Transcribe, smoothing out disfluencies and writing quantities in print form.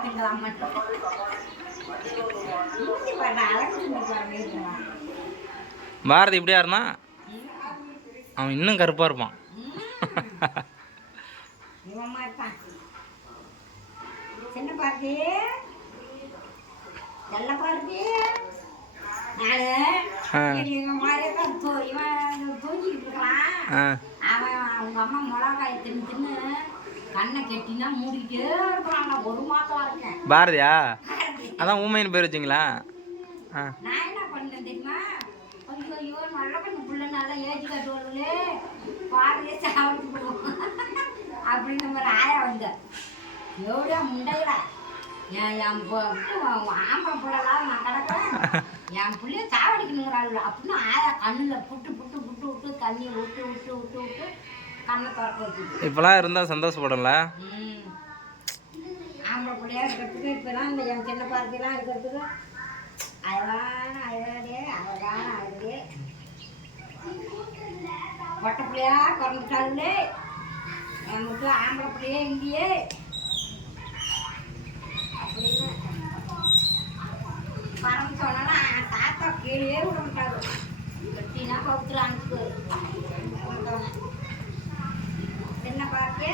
எடுத்துக்கலாம் மட்டும் பாரதி இப்படியா இருந்தான் அவன் இன்னும் கருப்பா இருப்பான் சின்ன பாரதி நல்ல பாரதி தூங்கிட்டு இருக்கலாம் அவன் அவங்க அம்மா மிளகாய தின்னு கண்ணை கெட்டினா மூடிக்கிட்டே இருக்கிறாங்க. ஒரு மாதம் இருக்கேன். பாரதியா அதான் ஊமைன்னு பேர் வச்சிங்களா? நான் என்ன பண்ணேன் தெரியுமா? ஐயோ ஐயோ நல்ல பண்ணு பிள்ளை நல்லா ஏஜி கட்டுவாங்களே பாரதியே சாப்பிட்டு போடுவோம் அப்படின்னு மாதிரி ஆயா வந்த எவ்வளோ முண்டையில என் ஆம்பளை பிள்ளைலாம் நான் கிடக்கிறேன் என் பிள்ளைய சாவடிக்கணுங்கிறாள் அப்படின்னு ஆயா கண்ணில் புட்டு புட்டு புட்டு விட்டு தண்ணியை விட்டு விட்டு விட்டு விட்டு கண்ணை திறக்க வச்சுது. இப்பெல்லாம் இருந்தால் சந்தோஷப்படல. ஆம்பளை பிள்ளையா இருக்கிறதுக்கு இப்போலாம் இந்த என் சின்ன பார்த்திலாம் இருக்கிறதுக்கு அழகான அழகே அழகான அழகே பொட்டை பிள்ளையா குறைஞ்சிட்டாளுங்களே நமக்கு ஆம்பளை பிள்ளையே இல்லையே அப்படின்னு பறந்து சொன்னா தாத்தா கீழே விட மாட்டாரு. கட்டினா பவுத்துல அனுப்பிச்சு சின்ன பார்த்து